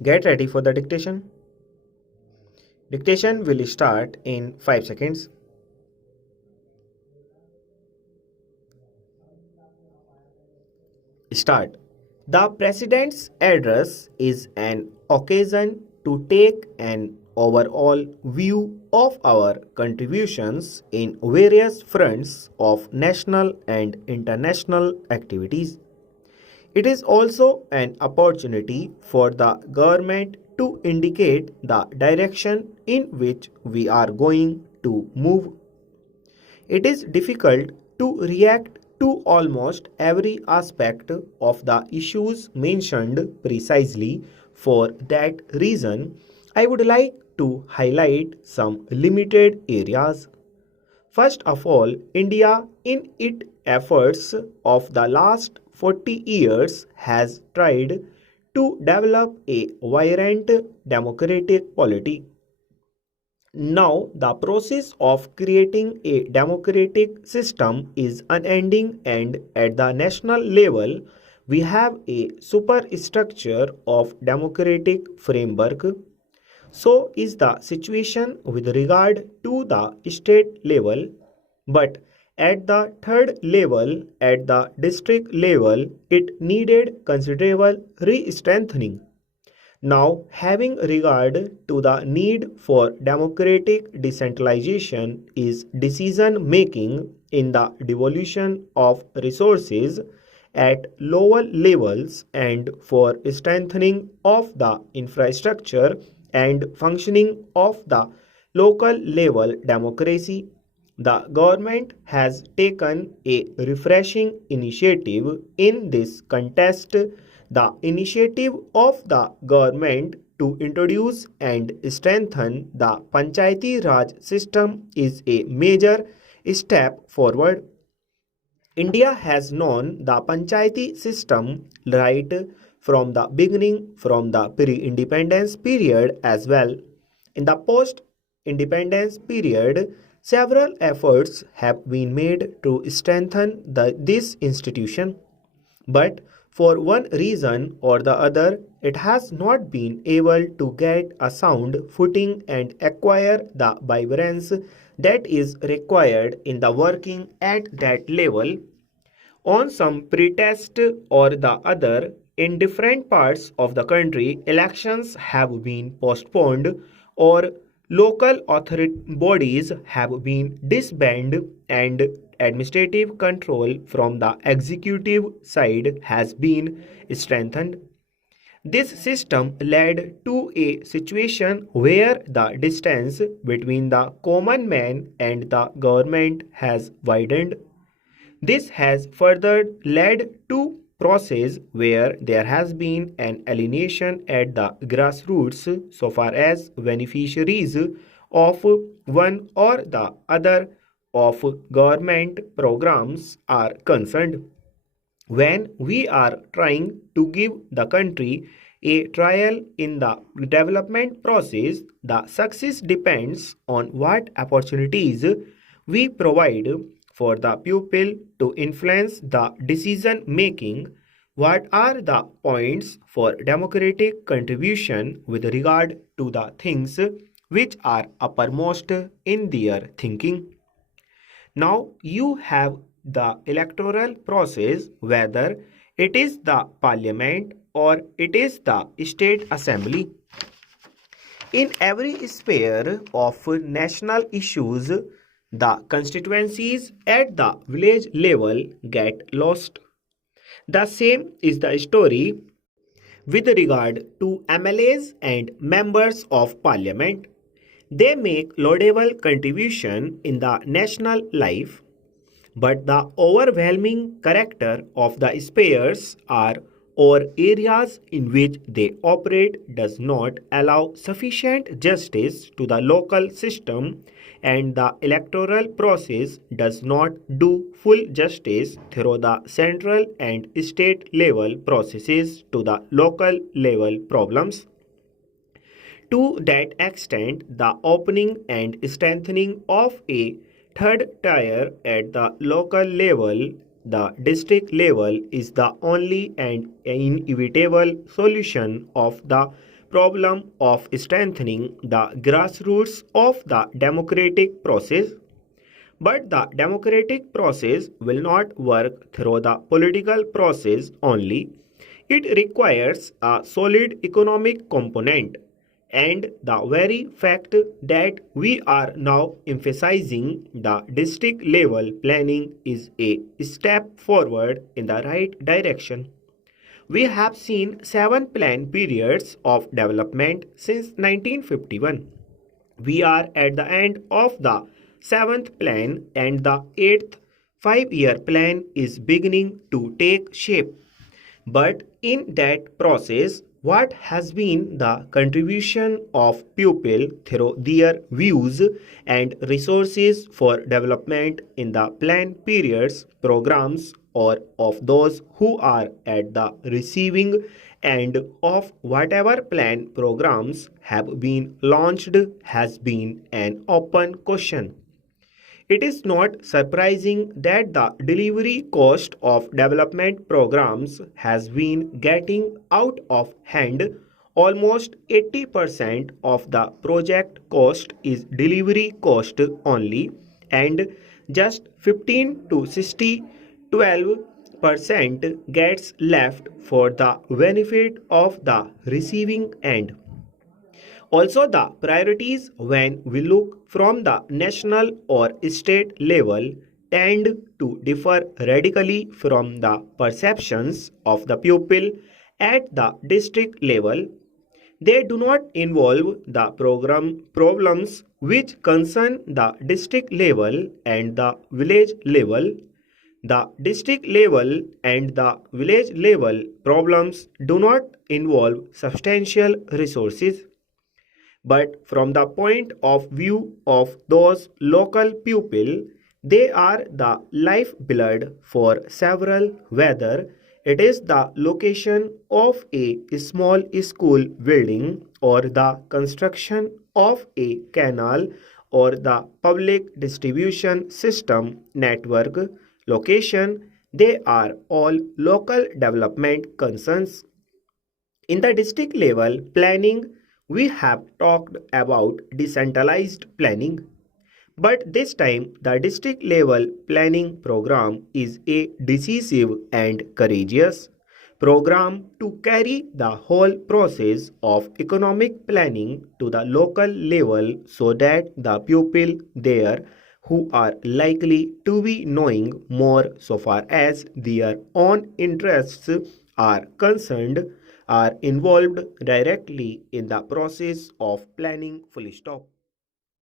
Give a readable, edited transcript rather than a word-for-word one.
Get ready for the dictation. Dictation will start in 5 seconds. Start. The President's address is an occasion to take an overall view of our contributions in various fronts of national and international activities. It is also an opportunity for the government to indicate the direction in which we are going to move. It is difficult to react to almost every aspect of the issues mentioned precisely. For that reason, I would like to highlight some limited areas. First of all, India, in its efforts of the last 40 years, has tried to develop a vibrant democratic polity. Now, the process of creating a democratic system is unending, and at the national level, we have a superstructure of democratic framework. So is the situation with regard to the state level, but at the third level, at the district level, it needed considerable re-strengthening. Now, having regard to the need for democratic decentralization is decision making in the devolution of resources at lower levels and for strengthening of the infrastructure and functioning of the local level democracy, the government has taken a refreshing initiative in this contest. The initiative of the government to introduce and strengthen the Panchayati Raj system is a major step forward. India has known the Panchayati system right from the beginning, from the pre-independence period as well. In the post-independence period, several efforts have been made to strengthen this institution. But for one reason or the other, it has not been able to get a sound footing and acquire the vibrance that is required in the working at that level. On some pretext or the other, in different parts of the country, elections have been postponed or local authority bodies have been disbanded and administrative control from the executive side has been strengthened. This system led to a situation where the distance between the common man and the government has widened. This has further led to process where there has been an alienation at the grassroots so far as beneficiaries of one or the other of government programs are concerned. When we are trying to give the country a trial in the development process, the success depends on what opportunities we provide for the pupil to influence the decision making. What are the points for democratic contribution with regard to the things which are uppermost in their thinking? Now you have the electoral process, whether it is the parliament or it is the state assembly. In every sphere of national issues, the constituencies at the village level get lost. The same is the story with regard to MLAs and members of parliament. They make laudable contribution in the national life, but the overwhelming character of the spheres are or areas in which they operate does not allow sufficient justice to the local system, and the electoral process does not do full justice through the central and state level processes to the local level problems. To that extent, the opening and strengthening of a third tier at the local level, the district level, is the only and inevitable solution of the problem of strengthening the grassroots of the democratic process. But the democratic process will not work through the political process only. It requires a solid economic component. And the very fact that we are now emphasizing the district level planning is a step forward in the right direction. We have seen 7 plan periods of development since 1951. We are at the end of the 7th plan, and the 8th 5 year plan is beginning to take shape. But in that process, what has been the contribution of people through their views and resources for development in the plan periods, programs, or of those who are at the receiving end of whatever plan programs have been launched has been an open question. It is not surprising that the delivery cost of development programs has been getting out of hand. Almost 80% of the project cost is delivery cost only, and just 15 to 60 12% gets left for the benefit of the receiving end. Also, the priorities when we look from the national or state level tend to differ radically from the perceptions of the pupil at the district level. They do not involve the program problems which concern the district level and the village level. The district level and the village level problems do not involve substantial resources, but from the point of view of those local people, they are the lifeblood for several, whether it is the location of a small school building or the construction of a canal or the public distribution system network location. They are all local development concerns. In the district level planning, we have talked about decentralized planning, but this time the district level planning program is a decisive and courageous program to carry the whole process of economic planning to the local level so that the people there who are likely to be knowing more so far as their own interests are concerned are involved directly in the process of planning full stop.